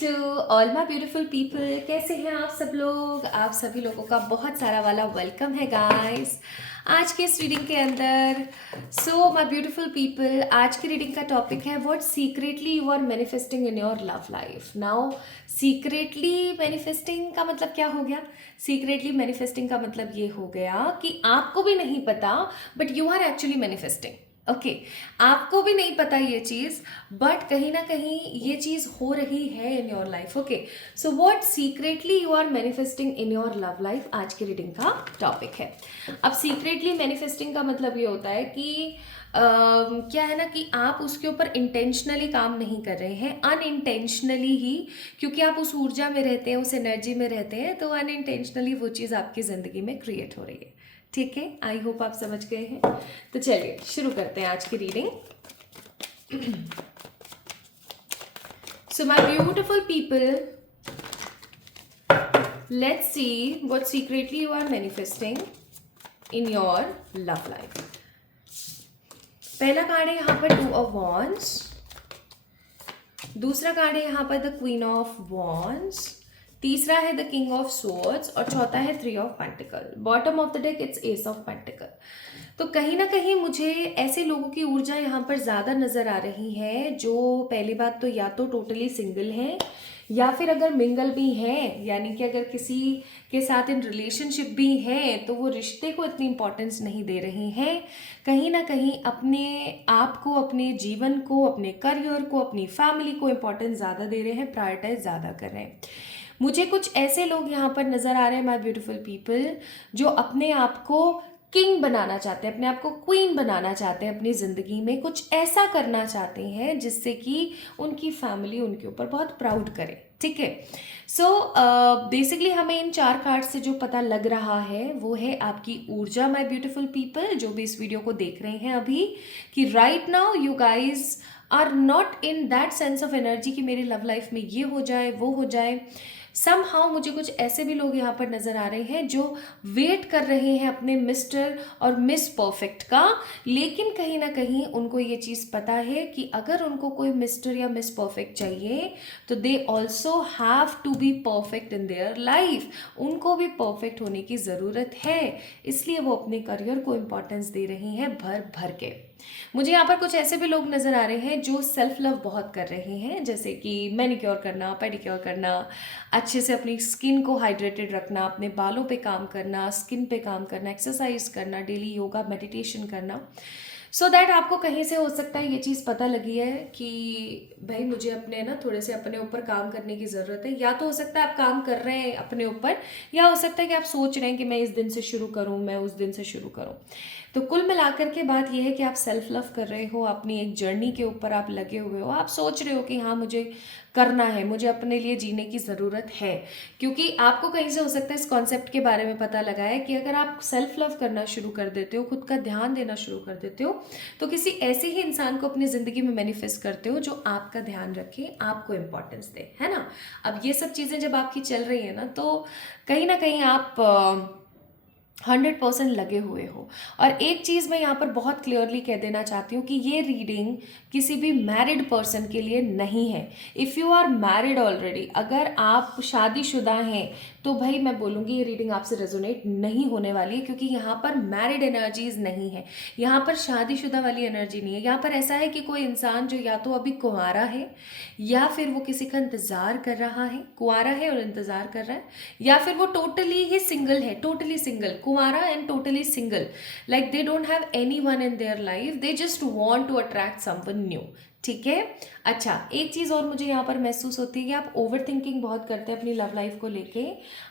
To all my beautiful people. कैसे हैं आप सब लोग? आप सभी लोगों का बहुत सारा वाला वेलकम है गाइस आज के इस रीडिंग के अंदर। सो माई ब्यूटीफुल पीपल, आज की रीडिंग का टॉपिक है what secretly you are manifesting in your love life. Now secretly manifesting का मतलब क्या हो गया? सीक्रेटली मैनिफेस्टिंग का मतलब ये हो गया कि आपको भी नहीं पता but you are actually manifesting. Okay, आपको भी नहीं पता ये चीज बट कहीं ना कहीं ये चीज हो रही है in your life. Okay, so what secretly you are manifesting in your love life आज की रीडिंग का टॉपिक है। अब सीक्रेटली मैनिफेस्टिंग का मतलब ये होता है कि क्या है ना कि आप उसके ऊपर इंटेंशनली काम नहीं कर रहे हैं, अनइंटेंशनली ही, क्योंकि आप उस ऊर्जा में रहते हैं, उस एनर्जी में रहते हैं, तो अनइंटेंशनली वो चीज़ आपकी ज़िंदगी में क्रिएट हो रही है। ठीक है, आई होप आप समझ गए हैं। तो चलिए शुरू करते हैं आज की reading. So my beautiful people, let's see what secretly you are manifesting in your love life. पहला कार्ड है यहाँ पर 2 of Wands, दूसरा कार्ड है यहाँ पर the Queen of Wands, तीसरा है द किंग ऑफ सोर्ड्स और चौथा है 3 of pentacle. Bottom of the deck it's S of pentacle. तो कहीं ना कहीं मुझे ऐसे लोगों की ऊर्जा यहाँ पर ज़्यादा नज़र आ रही है जो पहली बात तो या तो टोटली सिंगल हैं या फिर अगर मिंगल भी हैं, यानी कि अगर किसी के साथ इन रिलेशनशिप भी हैं तो वो रिश्ते को इतनी इंपॉर्टेंस नहीं दे रहे हैं। कहीं ना कहीं अपने आप को, अपने जीवन को, अपने करियर को, अपनी फैमिली को इंपॉर्टेंस ज़्यादा दे रहे हैं, प्रायोरिटाइज ज़्यादा कर रहे हैं। मुझे कुछ ऐसे लोग यहाँ पर नज़र आ रहे हैं माय ब्यूटीफुल पीपल जो अपने आप को किंग बनाना चाहते हैं, अपने आप को क्वीन बनाना चाहते हैं, अपनी ज़िंदगी में कुछ ऐसा करना चाहते हैं जिससे कि उनकी फैमिली उनके ऊपर बहुत प्राउड करे। ठीक है, सो बेसिकली हमें इन 4 कार्ड से जो पता लग रहा है वो है आपकी ऊर्जा माय ब्यूटीफुल पीपल जो भी इस वीडियो को देख रहे हैं अभी, कि right now you guys are not in that sense of energy कि मेरी लव लाइफ में ये हो जाए वो हो जाए। समहाउ मुझे कुछ ऐसे भी लोग यहाँ पर नज़र आ रहे हैं जो वेट कर रहे हैं अपने मिस्टर और मिस परफेक्ट का, लेकिन कहीं ना कहीं उनको ये चीज़ पता है कि अगर उनको कोई मिस्टर या मिस परफेक्ट चाहिए तो they also have to be perfect in their life. उनको भी परफेक्ट होने की ज़रूरत है, इसलिए वो अपने करियर को इम्पोर्टेंस दे रही हैं भर भर के। मुझे यहाँ पर कुछ ऐसे भी लोग नज़र आ रहे हैं जो सेल्फ लव बहुत कर रहे हैं, जैसे कि मैनिक्योर करना, पेडिक्योर करना, अच्छे से अपनी स्किन को हाइड्रेटेड रखना, अपने बालों पे काम करना, स्किन पे काम करना, एक्सरसाइज करना, डेली योगा मेडिटेशन करना, सो दैट आपको कहीं से हो सकता है ये चीज़ पता लगी है कि भाई मुझे अपने ना थोड़े से अपने ऊपर काम करने की ज़रूरत है। या तो हो सकता है आप काम कर रहे हैं अपने ऊपर, या हो सकता है कि आप सोच रहे हैं कि मैं इस दिन से शुरू करूं, मैं उस दिन से शुरू करूं। तो कुल मिलाकर के बात यह है कि आप सेल्फ लव कर रहे हो, अपनी एक जर्नी के ऊपर आप लगे हुए हो, आप सोच रहे हो कि हाँ मुझे करना है, मुझे अपने लिए जीने की ज़रूरत है, क्योंकि आपको कहीं से हो सकता है इस कॉन्सेप्ट के बारे में पता लगा है कि अगर आप सेल्फ लव करना शुरू कर देते हो, खुद का ध्यान देना शुरू कर देते हो, तो किसी ऐसे ही इंसान को अपनी ज़िंदगी में मैनिफेस्ट करते हो जो आपका ध्यान रखे, आपको इम्पोर्टेंस दे, है ना। अब ये सब चीज़ें जब आपकी चल रही है ना तो कहीं ना कहीं आप 100% लगे हुए हो। और एक चीज़ मैं यहाँ पर बहुत क्लियरली कह देना चाहती हूँ कि ये रीडिंग किसी भी मैरिड पर्सन के लिए नहीं है। If you are married already, अगर आप शादीशुदा हैं तो भाई मैं बोलूँगी ये रीडिंग आपसे रेजोनेट नहीं होने वाली है, क्योंकि यहाँ पर मैरिड एनर्जीज नहीं है, यहाँ पर शादीशुदा वाली एनर्जी नहीं है। यहाँ पर ऐसा है कि कोई इंसान जो या तो अभी कुंवारा है या फिर वो किसी का इंतज़ार कर रहा है, कुंवारा है और इंतज़ार कर रहा है, या फिर वो टोटली ही सिंगल है, टोटली सिंगल, कुंवारा and totally single, like they don't have anyone in their life, they just want to attract someone new. ठीक है, अच्छा एक चीज़ और मुझे यहाँ पर महसूस होती है कि आप ओवर थिंकिंग बहुत करते हैं अपनी लव लाइफ को लेके।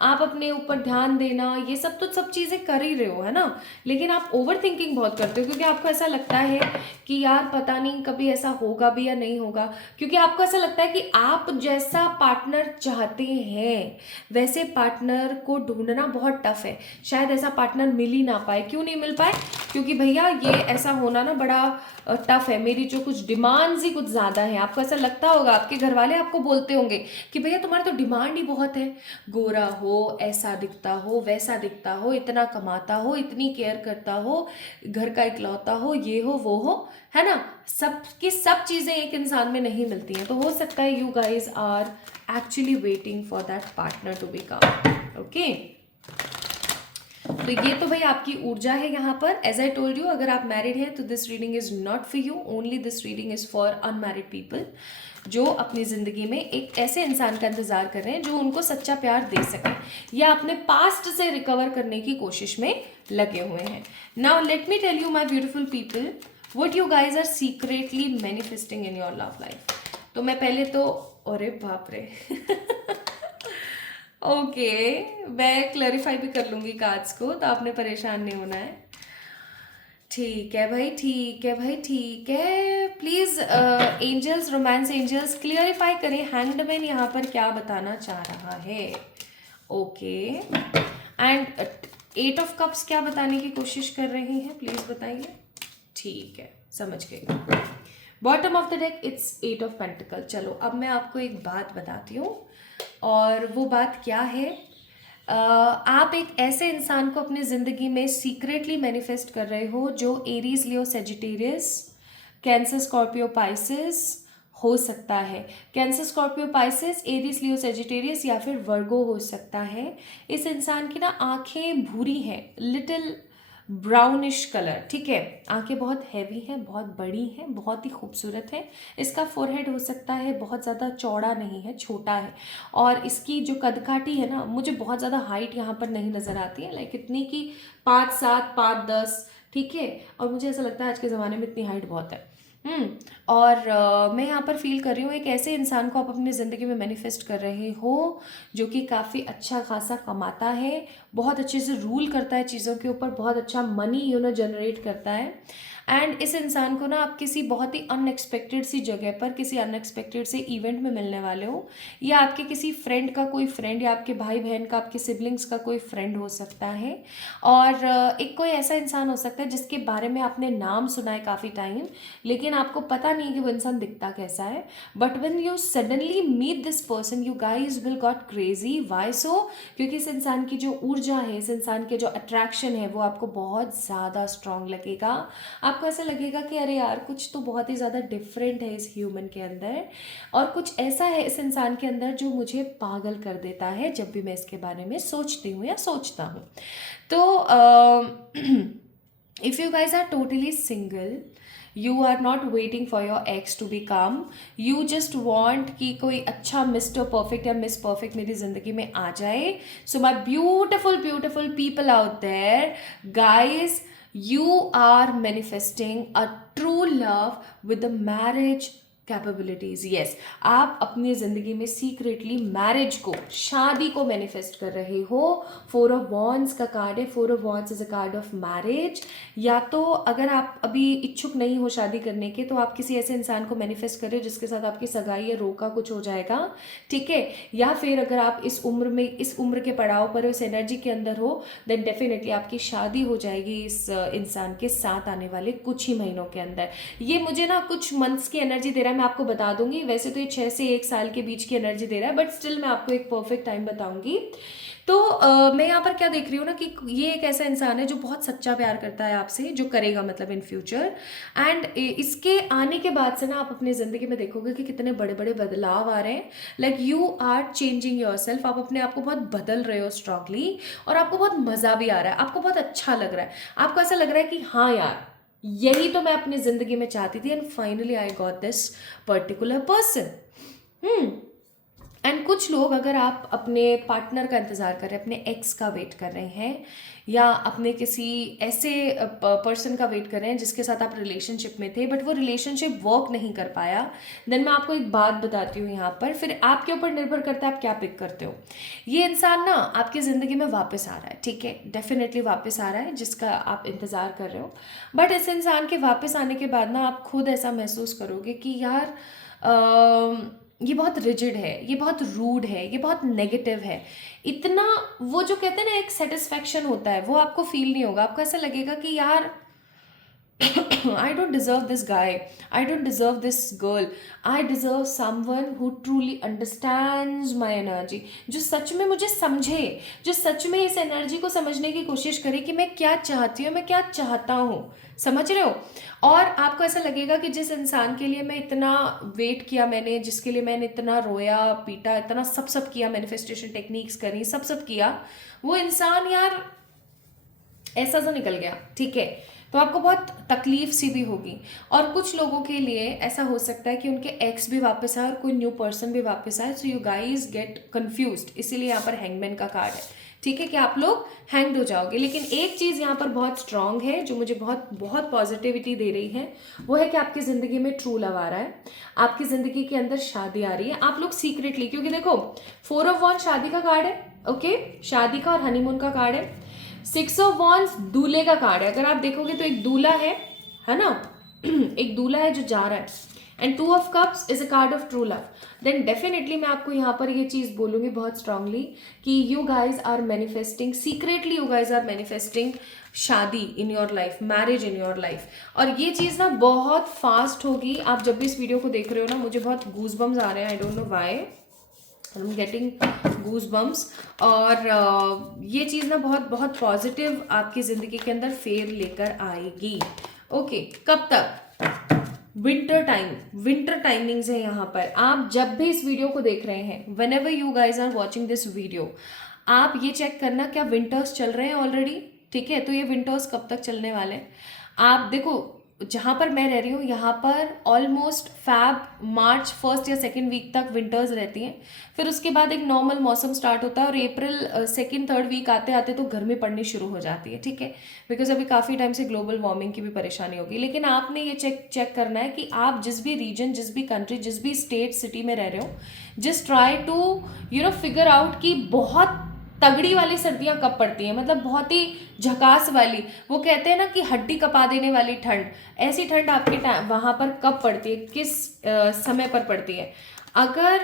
आप अपने ऊपर ध्यान देना ये सब तो सब चीज़ें कर ही रहे हो, है ना, लेकिन आप ओवर थिंकिंग बहुत करते हो क्योंकि आपको ऐसा लगता है कि यार पता नहीं कभी ऐसा होगा भी या नहीं होगा, क्योंकि आपको ऐसा लगता है कि आप जैसा पार्टनर चाहते हैं वैसे पार्टनर को ढूंढना बहुत टफ है, शायद ऐसा पार्टनर मिल ही ना पाए। क्यों नहीं मिल पाए? क्योंकि भैया ये ऐसा होना ना बड़ा टफ है, मेरी जो कुछ डिमांड्स डिमांड्स ही कुछ ज़्यादा हैं। आपको ऐसा लगता होगा, आपके घर वाले आपको बोलते होंगे कि भैया तुम्हारे तो डिमांड ही बहुत है, गोरा हो, ऐसा दिखता हो, वैसा दिखता हो, इतना कमाता हो, इतनी केयर करता हो, घर का इकलौता हो, ये हो वो हो, है ना। सब की सब चीज़ें एक इंसान में नहीं मिलती हैं। तो हो सकता है you guys are actually waiting for that partner to become okay. तो ये तो भाई आपकी ऊर्जा है यहाँ पर। एज आई टोल्ड यू, अगर आप मैरिड हैं तो this reading is not for you, only this reading is for unmarried people जो अपनी ज़िंदगी में एक ऐसे इंसान का इंतज़ार कर रहे हैं जो उनको सच्चा प्यार दे सके या अपने पास्ट से रिकवर करने की कोशिश में लगे हुए हैं। Now let me tell you my beautiful people what you guys are secretly manifesting in your love life. तो मैं पहले तो, अरे बाप रे ओके मैं क्लैरिफाई भी कर लूँगी कार्ड्स को, तो आपने परेशान नहीं होना है। ठीक है भाई, ठीक है भाई, ठीक है। Please angels, romance angels clarify करें हैंग्ड मैन यहाँ पर क्या बताना चाह रहा है। ओके एंड 8 ऑफ कप्स क्या बताने की कोशिश कर रही हैं, प्लीज़ बताइए। ठीक है, समझ गई। Bottom of the deck it's 8 of pentacle. चलो अब मैं आपको एक बात बताती हूँ, और वो बात क्या है, आप एक ऐसे इंसान को अपनी ज़िंदगी में सीक्रेटली मैनिफेस्ट कर रहे हो जो एरीज, लियो, सेजिटेरियस, कैंसर, स्कॉर्पियो, पाइसिस हो सकता है। कैंसर, स्कॉर्पियो, पाइसिस, एरीज, लियो, सेजिटेरियस या फिर वर्गो हो सकता है। इस इंसान की ना आंखें भूरी हैं, लिटिल ब्राउनिश कलर, ठीक है। आंखें बहुत हैवी हैं, बहुत बड़ी हैं, बहुत ही खूबसूरत है। इसका फोरहेड हो सकता है बहुत ज़्यादा चौड़ा नहीं है, छोटा है। और इसकी जो कदकाठी है ना, मुझे बहुत ज़्यादा हाइट यहाँ पर नहीं नज़र आती है, लाइक इतनी कि 5'7", 5'10", ठीक है। और मुझे ऐसा लगता है आज के ज़माने में इतनी हाइट बहुत है। और मैं यहाँ पर फील कर रही हूँ एक ऐसे इंसान को आप अपनी ज़िंदगी में मैनिफेस्ट कर रहे हो जो कि काफ़ी अच्छा खासा कमाता है, बहुत अच्छे से रूल करता है चीज़ों के ऊपर, बहुत अच्छा मनी जनरेट करता है। एंड इस इंसान को ना आप किसी बहुत ही अनएक्सपेक्टेड सी जगह पर, किसी अनएक्सपेक्टेड से इवेंट में मिलने वाले हो, या आपके किसी फ्रेंड का कोई फ्रेंड, या आपके भाई बहन का, आपके सिबलिंग्स का कोई फ्रेंड हो सकता है। और एक कोई ऐसा इंसान हो सकता है जिसके बारे में आपने नाम सुना है काफ़ी टाइम, लेकिन आपको पता नहीं कि वो इंसान दिखता कैसा है। But when you suddenly meet this person you guys will got crazy. Why so? क्योंकि इस इंसान की जो ऊर्जा है, इस इंसान के जो अट्रैक्शन है, वो आपको बहुत ज़्यादा स्ट्रांग लगेगा। आपको ऐसा लगेगा कि अरे यार कुछ तो बहुत ही ज़्यादा डिफरेंट है इस ह्यूमन के अंदर, और कुछ ऐसा है इस इंसान के अंदर जो मुझे पागल कर देता है जब भी मैं इसके बारे में सोचती हूँ या सोचता हूँ। तो if you guys are totally single, you are not waiting for your ex to be come, you just want कि कोई अच्छा मिस्टर परफेक्ट या मिस परफेक्ट मेरी ज़िंदगी में आ जाए। So my beautiful beautiful people out there, guys, you are manifesting a true love with the marriage capabilities. Yes, आप अपनी ज़िंदगी में सीक्रेटली मैरिज को, शादी को मैनिफेस्ट कर रहे हो। 4 ऑफ वॉन्ड्स का कार्ड है। 4 of wands is a card of marriage. या तो अगर आप अभी इच्छुक नहीं हो शादी करने के, तो आप किसी ऐसे इंसान को मैनिफेस्ट कर रहे हो जिसके साथ आपकी सगाई या रोका कुछ हो जाएगा, ठीक है। या फिर अगर आप इस उम्र में, इस उम्र के पड़ाव पर, इस एनर्जी के अंदर हो, देन डेफिनेटली आपकी शादी हो जाएगी इस इंसान के साथ आने वाले कुछ ही महीनों के अंदर। ये मुझे ना कुछ मंथ्स की एनर्जी दे रहा है, मैं आपको बता दूंगी। वैसे तो ये 6 से 1 साल के बीच की एनर्जी दे रहा है, बट स्टिल मैं आपको एक परफेक्ट टाइम बताऊंगी। तो मैं यहाँ पर क्या देख रही हूँ ना कि ये एक ऐसा इंसान है जो बहुत सच्चा प्यार करता है आपसे, जो करेगा मतलब इन फ्यूचर। एंड इसके आने के बाद से ना आप अपनी ज़िंदगी में देखोगे कि कितने बड़े बड़े बदलाव आ रहे हैं। Like you are changing yourself, आप अपने आप को बहुत बदल रहे हो स्ट्रांगली, और आपको बहुत मज़ा भी आ रहा है, आपको बहुत अच्छा लग रहा है। आपको ऐसा लग रहा है कि हाँ यार, यही तो मैं अपनी ज़िंदगी में चाहती थी, and finally I got this particular person. And कुछ लोग, अगर आप अपने पार्टनर का इंतज़ार कर रहे हैं, अपने एक्स का वेट कर रहे हैं, या अपने किसी ऐसे पर्सन का वेट कर रहे हैं जिसके साथ आप रिलेशनशिप में थे बट वो रिलेशनशिप वर्क नहीं कर पाया, देन मैं आपको एक बात बताती हूँ यहाँ पर, फिर आपके ऊपर निर्भर करता है आप क्या पिक करते हो। ये इंसान ना आपकी ज़िंदगी में वापस आ रहा है, ठीक है, डेफिनेटली वापस आ रहा है जिसका आप इंतज़ार कर रहे हो। बट इस इंसान के वापस आने के बाद ना आप खुद ऐसा महसूस करोगे कि यार ये बहुत रिजिड है, ये बहुत रूड है, ये बहुत नेगेटिव है। इतना वो जो कहते हैं ना एक सेटिस्फैक्शन होता है, वो आपको फील नहीं होगा। आपको ऐसा लगेगा कि यार I don't deserve this guy, I don't deserve this girl, I deserve someone who truly understands my energy, जो सच में मुझे समझे, जो सच में इस एनर्जी को समझने की कोशिश करे कि मैं क्या चाहती हूँ, मैं क्या चाहता हूँ। समझ रहे हो? और आपको ऐसा लगेगा कि जिस इंसान के लिए मैं इतना वेट किया, मैंने जिसके लिए मैंने इतना रोया पीटा, इतना सब सब किया, मैनिफेस्टेशन टेक्निक्स करी, सब सब किया, वो इंसान यार ऐसा सा निकल गया, ठीक है, तो आपको बहुत तकलीफ सी भी होगी। और कुछ लोगों के लिए ऐसा हो सकता है कि उनके एक्स भी वापस आए और कोई न्यू पर्सन भी वापस आए, सो यू गाइज गेट कंफ्यूज्ड। इसीलिए यहाँ पर हैंगमैन का कार्ड है, ठीक है, कि आप लोग हैंग्ड हो जाओगे। लेकिन एक चीज़ यहाँ पर बहुत स्ट्रांग है जो मुझे बहुत बहुत पॉजिटिविटी दे रही है, वो है कि आपकी ज़िंदगी में ट्रू लव आ रहा है, आपकी ज़िंदगी के अंदर शादी आ रही है। आप लोग सीक्रेटली, क्योंकि देखो 4 ऑफ वॉन्ड्स शादी का कार्ड है, ओके, शादी का और हनीमून का कार्ड है। 6 ऑफ वॉन्ड्स दूल्हे का कार्ड है। अगर आप देखोगे तो एक दूल्हा है ना एक दूल्हा है जो जा रहा है, and 2 of cups is a card of true love. Then definitely मैं आपको यहाँ पर ये चीज़ बोलूँगी बहुत स्ट्रांगली कि you guys are manifesting, secretly you guys are manifesting शादी in your life, marriage in your life. और ये चीज़ ना बहुत फास्ट होगी। आप जब भी इस वीडियो को देख रहे हो ना, मुझे बहुत गूज बम्स आ रहे हैं, I don't know why, I am getting goose bumps. और ये चीज़ ना बहुत बहुत पॉजिटिव आपकी ज़िंदगी के अंदर फेर लेकर आएगी। ओके, कब तक? विंटर टाइम, विंटर टाइमिंग्स है यहाँ पर। आप जब भी इस वीडियो को देख रहे हैं, whenever you guys are watching this video, आप ये चेक करना क्या विंटर्स चल रहे हैं ऑलरेडी, ठीक है, तो ये विंटर्स कब तक चलने वाले हैं। आप देखो जहाँ पर मैं रह रही हूँ यहाँ पर ऑलमोस्ट मार्च 1st या 2nd वीक तक विंटर्स रहती हैं, फिर उसके बाद एक नॉर्मल मौसम स्टार्ट होता है और अप्रैल 2nd 3rd वीक आते आते तो गर्मी पड़नी शुरू हो जाती है, ठीक है, बिकॉज अभी काफ़ी टाइम से ग्लोबल वार्मिंग की भी परेशानी होगी। लेकिन आपने ये चेक करना है कि आप जिस भी रीजन, जिस भी कंट्री, जिस भी स्टेट सिटी में रह रहे हो, just try to figure out कि बहुत तगड़ी वाली सर्दियाँ कब पड़ती हैं, मतलब बहुत ही झकास वाली, वो कहते हैं ना कि हड्डी कपा देने वाली ठंड, ऐसी ठंड आपके वहाँ पर कब पड़ती है, किस समय पर पड़ती है। अगर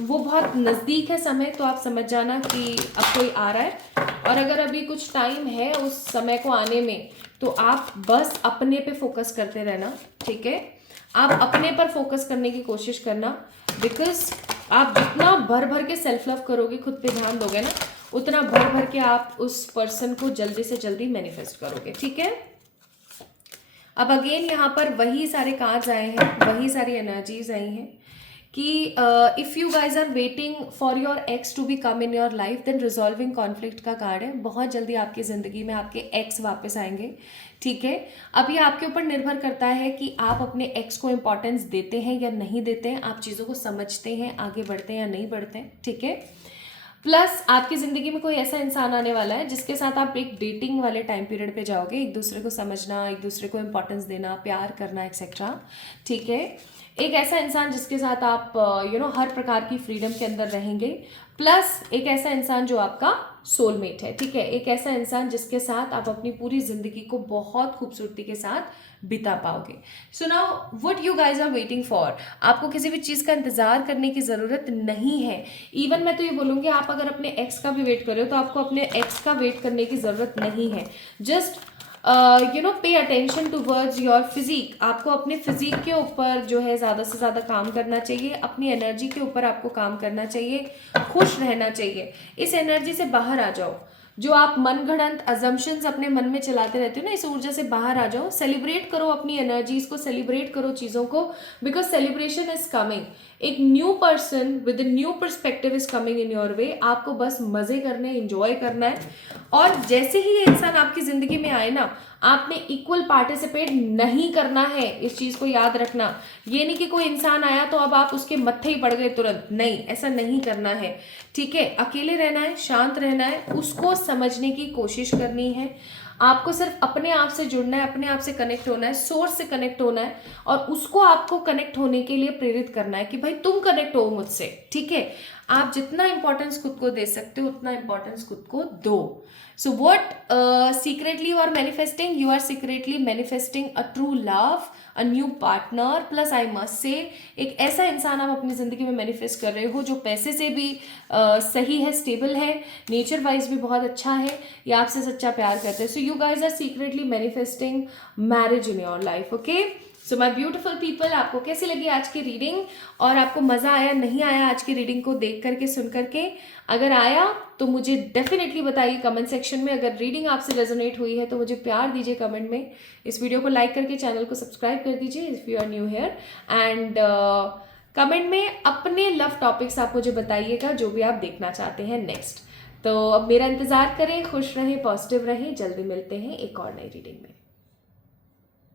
वो बहुत नज़दीक है समय तो आप समझ जाना कि अब कोई आ रहा है, और अगर अभी कुछ टाइम है उस समय को आने में तो आप बस अपने पे फोकस करते रहना, ठीक है, आप अपने पर फोकस करने की कोशिश करना, बिकॉज आप जितना भर भर के सेल्फ लव करोगे, खुद पे ध्यान दोगे ना, उतना भर भर के आप उस पर्सन को जल्दी से जल्दी मैनिफेस्ट करोगे, ठीक है। अब अगेन यहाँ पर वही सारे कार्ड्स आए हैं, वही सारी एनर्जीज आई हैं कि if you guys are waiting for your ex to be come in your life, then resolving conflict का कार्ड है। बहुत जल्दी आपकी ज़िंदगी में आपके एक्स वापस आएंगे, ठीक है। अब ये आपके ऊपर निर्भर करता है कि आप अपने एक्स को इम्पोर्टेंस देते हैं या नहीं देते हैं, आप चीज़ों को समझते हैं, आगे बढ़ते हैं या नहीं बढ़ते हैं, ठीक है। प्लस आपकी ज़िंदगी में कोई ऐसा इंसान आने वाला है जिसके साथ आप एक डेटिंग वाले टाइम पीरियड पे जाओगे, एक दूसरे को समझना, एक दूसरे को इम्पोर्टेंस देना, प्यार करना, एक्सेट्रा, ठीक है। एक ऐसा इंसान जिसके साथ आप हर प्रकार की फ्रीडम के अंदर रहेंगे, प्लस एक ऐसा इंसान जो आपका सोलमेट है, ठीक है, एक ऐसा इंसान जिसके साथ आप अपनी पूरी ज़िंदगी को बहुत खूबसूरती के साथ बिता पाओगे। So now what you guys are waiting for, आपको किसी भी चीज़ का इंतज़ार करने की ज़रूरत नहीं है। इवन मैं तो ये बोलूँगी, आप अगर अपने एक्स का भी वेट कर रहे हो तो आपको अपने एक्स का वेट करने की ज़रूरत नहीं है। Just pay attention towards your physique, आपको अपने फिजिक के ऊपर जो है ज़्यादा से ज़्यादा काम करना चाहिए, अपनी एनर्जी के ऊपर आपको काम करना चाहिए, खुश रहना चाहिए। इस एनर्जी से बाहर आ जाओ, जो आप मनगढ़ंत अजम्पशंस अपने मन में चलाते रहते हो ना, इस ऊर्जा से बाहर आ जाओ, सेलिब्रेट करो अपनी एनर्जीज को, सेलिब्रेट करो चीज़ों को, बिकॉज सेलिब्रेशन इज कमिंग। एक new person with new perspective is coming in your way. आपको बस मज़े करने, एंजॉय करना है, और जैसे ही ये इंसान आपकी ज़िंदगी में आए ना, आपने इक्वल पार्टिसिपेट नहीं करना है, इस चीज़ को याद रखना। ये नहीं कि कोई इंसान आया तो अब आप उसके मत्थे ही पड़ गए तुरंत, नहीं, ऐसा नहीं करना है, ठीक है। अकेले रहना है, शांत रहना है, उसको समझने की कोशिश करनी है। आपको सिर्फ अपने आप से जुड़ना है, अपने आप से कनेक्ट होना है, सोर्स से कनेक्ट होना है, और उसको आपको कनेक्ट होने के लिए प्रेरित करना है कि भाई तुम कनेक्ट हो मुझसे, ठीक है। आप जितना इंपॉर्टेंस खुद को दे सकते हो उतना इंपॉर्टेंस खुद को दो. So what secretly you are manifesting? You are secretly manifesting a true love, a new partner, plus I must say एक ऐसा इंसान आप अपनी ज़िंदगी में मैनिफेस्ट कर रहे हो जो पैसे से भी सही है, स्टेबल है, नेचर वाइज भी बहुत अच्छा है, या आपसे सच्चा प्यार करते हैं. So you guys are secretly manifesting marriage in your life. Okay, so my beautiful people, आपको कैसी लगी आज की रीडिंग, और आपको मज़ा आया नहीं आया आज की रीडिंग को देख करके, सुन करके? अगर आया तो मुझे डेफिनेटली बताइए कमेंट सेक्शन में. अगर रीडिंग आपसे रेजोनेट हुई है तो मुझे प्यार दीजिए कमेंट में. इस वीडियो को लाइक करके चैनल को सब्सक्राइब कर दीजिए if you are new here. And comment में अपने लव टॉपिक्स आप मुझे बताइएगा जो भी आप देखना चाहते हैं नेक्स्ट. तो अब मेरा इंतज़ार करें, खुश रहें, पॉजिटिव रहें. जल्दी मिलते हैं एक और नई रीडिंग में.